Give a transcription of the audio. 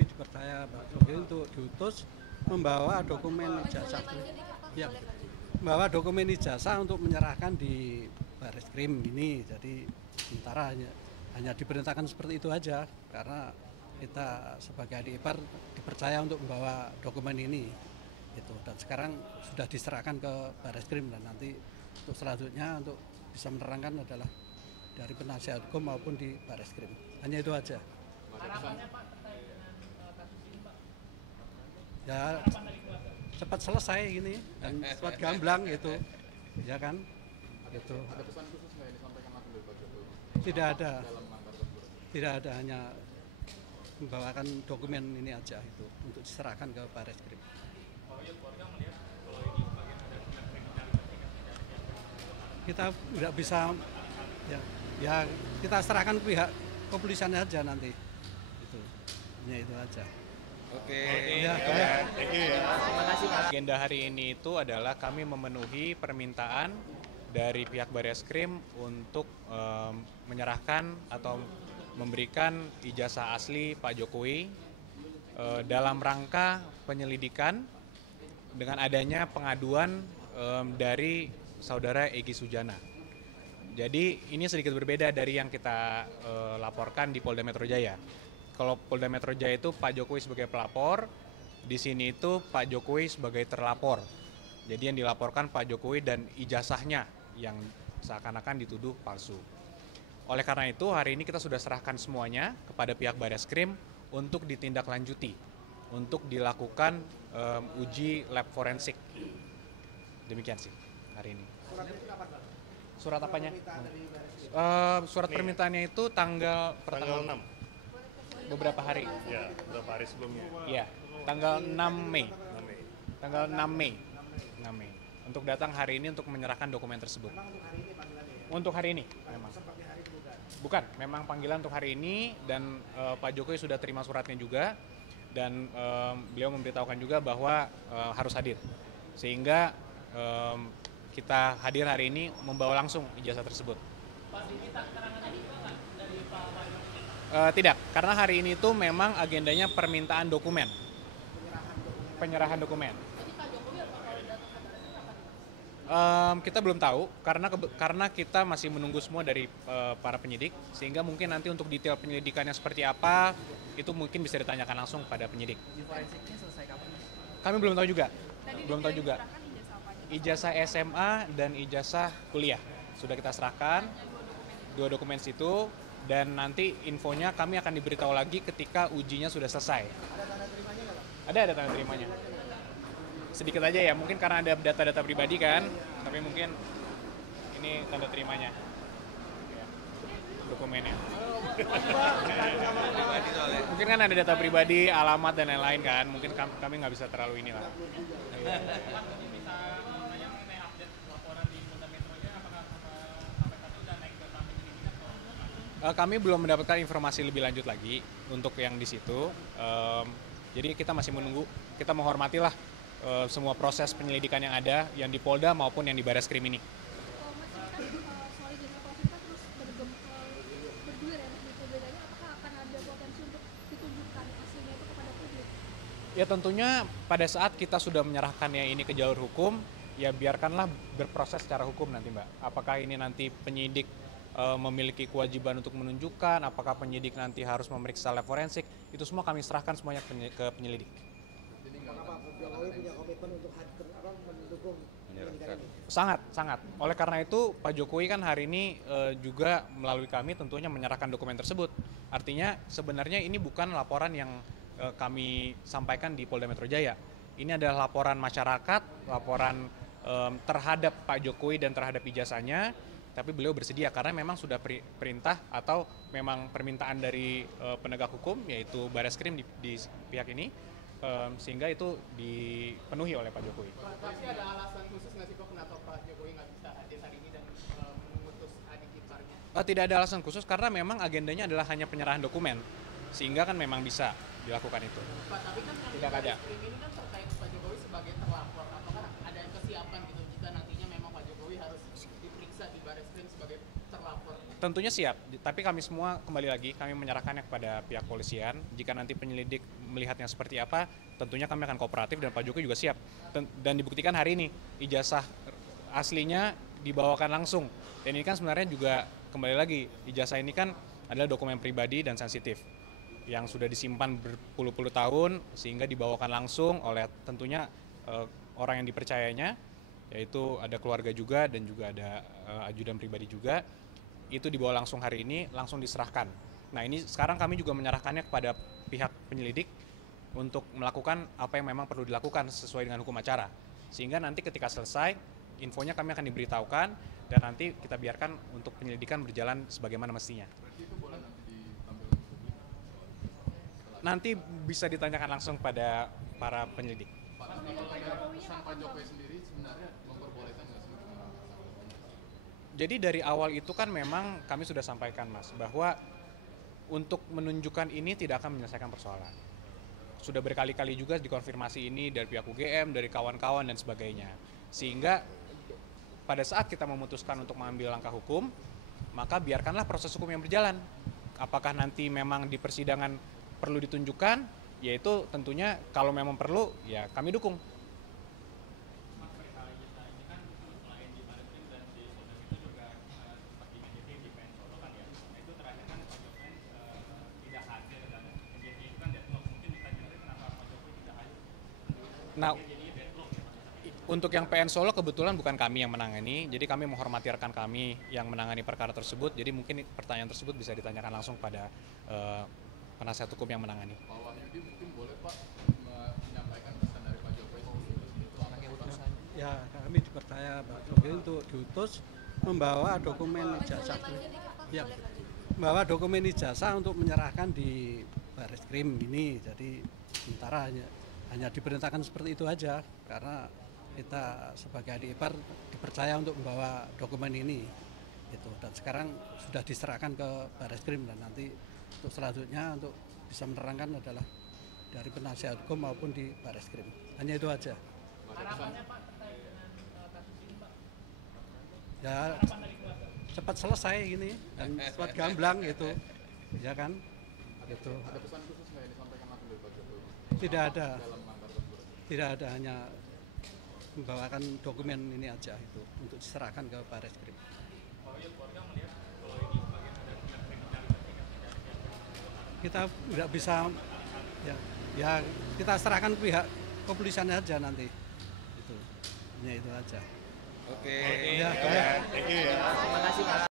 kami dipercaya Pak Jokowi untuk diutus membawa dokumen ijazah, ya, membawa dokumen ijazah untuk menyerahkan di Baris Krim ini. Jadi sementara hanya diperintahkan seperti itu aja karena kita sebagai adik ipar dipercaya untuk membawa dokumen ini gitu. Dan sekarang sudah diserahkan ke Baris Krim dan nanti untuk selanjutnya untuk bisa menerangkan adalah dari penasihat hukum maupun di Baris Krim. Hanya itu aja. Harapannya Pak terkait dengan kasus ini Pak? Ya cepat selesai gini dan cepat gamblang gitu, ya kan? Gitu. Ada pesan khusus nggak yang disampaikan langsung dari Pak Jokowi? Tidak ada, Dalam langkah tersebut. tidak ada, hanya membawakan dokumen ini aja itu untuk diserahkan ke Baris Krim. Kita tidak bisa, ya kita serahkan ke pihak kepolisian aja nanti. Itu, hanya itu aja. Oke. Ya, Terima kasih Pak. Agenda hari ini itu adalah kami memenuhi permintaan dari pihak Barreskrim untuk menyerahkan atau memberikan ijazah asli Pak Jokowi dalam rangka penyelidikan dengan adanya pengaduan dari saudara Egy Sujana. Jadi ini sedikit berbeda dari yang kita laporkan di Polda Metro Jaya. Kalau Polda Metro Jaya itu Pak Jokowi sebagai pelapor, di sini itu Pak Jokowi sebagai terlapor. Jadi yang dilaporkan Pak Jokowi dan ijazahnya yang seakan-akan dituduh palsu. Oleh karena itu hari ini kita sudah serahkan semuanya kepada pihak Barreskrim untuk ditindaklanjuti, untuk dilakukan uji lab forensik. Demikian sih hari ini. Surat apanya? Surat permintaannya itu tanggal 6. beberapa hari. Ya, beberapa hari sebelumnya. Iya, tanggal 6 Mei. 6 Mei. Tanggal 6 Mei. 6 Mei. Untuk datang hari ini untuk menyerahkan dokumen tersebut. Untuk hari ini memang. Bukan, memang panggilan untuk hari ini dan Pak Jokowi sudah terima suratnya juga dan beliau memberitahukan juga bahwa harus hadir. Sehingga kita hadir hari ini membawa langsung ijazah tersebut. Pak, diminta keterangan juga nggak dari Pak Jokowi? Tidak, karena hari ini tuh memang agendanya permintaan dokumen. Penyerahan dokumen. Jadi Pak Jokowi apakah datang ke Baris Kita belum tahu karena kita masih menunggu semua dari para penyidik sehingga mungkin nanti untuk detail penyelidikannya seperti apa itu mungkin bisa ditanyakan langsung pada penyidik. Uji forensiknya selesai kapan? Kami belum tahu juga. Tadi Belum tahu juga. diserahkan ijazah apa aja? Ijazah SMA dan ijazah kuliah sudah kita serahkan dua dokumen situ dan nanti infonya kami akan diberitahu lagi ketika ujinya sudah selesai. Ada tanda terimanya nggak Pak? Ada tanda terimanya. Sedikit aja ya, mungkin karena ada data-data pribadi kan, tapi mungkin ini tanda terimanya. Ya, dokumennya. Mungkin kan ada data pribadi, alamat dan lain-lain kan, mungkin kami nggak bisa terlalu inilah. Pak, ini bisa nanya mengenai update laporan di Polda Metro Jaya, apakah sampai saat ini sudah naik ke tahap penyelidikan atau Kami belum mendapatkan informasi lebih lanjut lagi untuk yang di situ. Jadi kita masih menunggu, kita menghormatilah semua proses penyelidikan yang ada, yang di Polda maupun yang di Barreskrim ini. Masih kan soal ijazah Pak Firman terus bergulir ya di publik. Apakah akan ada potensi untuk ditunjukkan hasilnya itu kepada publik? Ya tentunya pada saat kita sudah menyerahkannya ini ke jalur hukum, ya biarkanlah berproses secara hukum nanti Mbak. Apakah ini nanti penyidik memiliki kewajiban untuk menunjukkan, apakah penyidik nanti harus memeriksa lab forensik, itu semua kami serahkan semuanya ke penyelidik. Apakah Pak Jokowi punya komitmen untuk mendukung penyelidikan ini? Sangat. Oleh karena itu Pak Jokowi kan hari ini juga melalui kami tentunya menyerahkan dokumen tersebut. Artinya sebenarnya ini bukan laporan yang kami sampaikan di Polda Metro Jaya. Ini adalah laporan masyarakat, laporan terhadap Pak Jokowi dan terhadap ijazahnya. Tapi beliau bersedia karena memang sudah perintah atau memang permintaan dari penegak hukum yaitu Barreskrim di pihak ini sehingga itu dipenuhi oleh Pak Jokowi. Pak, tapi ada alasan khusus nggak sih Pak kenapa Pak Jokowi nggak bisa hadir hari ini dan mengutus adik iparnya? Tidak ada alasan khusus karena memang agendanya adalah hanya penyerahan dokumen sehingga kan memang bisa dilakukan itu. Pak, tapi kan yang Tidak ada. Barreskrim ini kan terkait Pak Jokowi sebagai terlapor. Apakah ada yang kesiapan gitu jika nantinya memang Pak Jokowi harus diperiksa di Barreskrim sebagai terlapor? Tentunya siap, tapi kami semua kembali lagi kami menyerahkannya kepada pihak polisian. Jika nanti penyelidik melihatnya seperti apa, tentunya kami akan kooperatif dan Pak Jokowi juga siap. Dan dibuktikan hari ini ijazah aslinya dibawakan langsung. Dan ini kan sebenarnya juga kembali lagi ijazah ini kan adalah dokumen pribadi dan sensitif yang sudah disimpan berpuluh-puluh tahun sehingga dibawakan langsung oleh tentunya orang yang dipercayanya, yaitu ada keluarga juga dan juga ada ajudan pribadi juga. Itu dibawa langsung hari ini, langsung diserahkan. Nah ini sekarang kami juga menyerahkannya kepada pihak penyelidik untuk melakukan apa yang memang perlu dilakukan sesuai dengan hukum acara. Sehingga nanti ketika selesai, infonya kami akan diberitahukan dan nanti kita biarkan untuk penyelidikan berjalan sebagaimana mestinya. Nanti bisa ditanyakan langsung pada para penyelidik. Jadi dari awal itu kan memang kami sudah sampaikan Mas, bahwa untuk menunjukkan ini tidak akan menyelesaikan persoalan. Sudah berkali-kali juga dikonfirmasi ini dari pihak UGM, dari kawan-kawan dan sebagainya. Sehingga pada saat kita memutuskan untuk mengambil langkah hukum, maka biarkanlah proses hukum yang berjalan. Apakah nanti memang di persidangan perlu ditunjukkan, yaitu tentunya kalau memang perlu, ya kami dukung. Nah, untuk yang PN Solo kebetulan bukan kami yang menangani, jadi kami menghormati rekan kami yang menangani perkara tersebut, jadi mungkin pertanyaan tersebut bisa ditanyakan langsung pada penasihat hukum yang menangani. Pak Wahyudi mungkin boleh Pak menyampaikan pesan dari Pak Jokowi Ya kami dipercaya Pak Jokowi untuk diutus membawa dokumen ijazah, ya, membawa dokumen ijazah untuk menyerahkan di Baris Krim ini. Jadi sementara hanya diperintahkan seperti itu aja karena kita sebagai adik ipar dipercaya untuk membawa dokumen ini itu, dan sekarang sudah diserahkan ke Baris Krim dan nanti untuk selanjutnya untuk bisa menerangkan adalah dari penasihat hukum maupun di Baris Krim. Hanya itu aja. Harapannya Pak terkait dengan kasus ini Pak? Ya cepat selesai gini dan cepat gamblang gitu, ya kan? Gitu. Ada pesan khusus nggak yang disampaikan langsung dari Pak Jokowi? Tidak ada, Dalam langkah tersebut. tidak ada, hanya membawakan dokumen ini aja itu untuk diserahkan ke Baris Krim. Kita tidak bisa, ya kita serahkan pihak kepolisian aja nanti. Itu, hanya itu aja. Oke. Ya, baik. Thank you ya. Terima kasih Pak.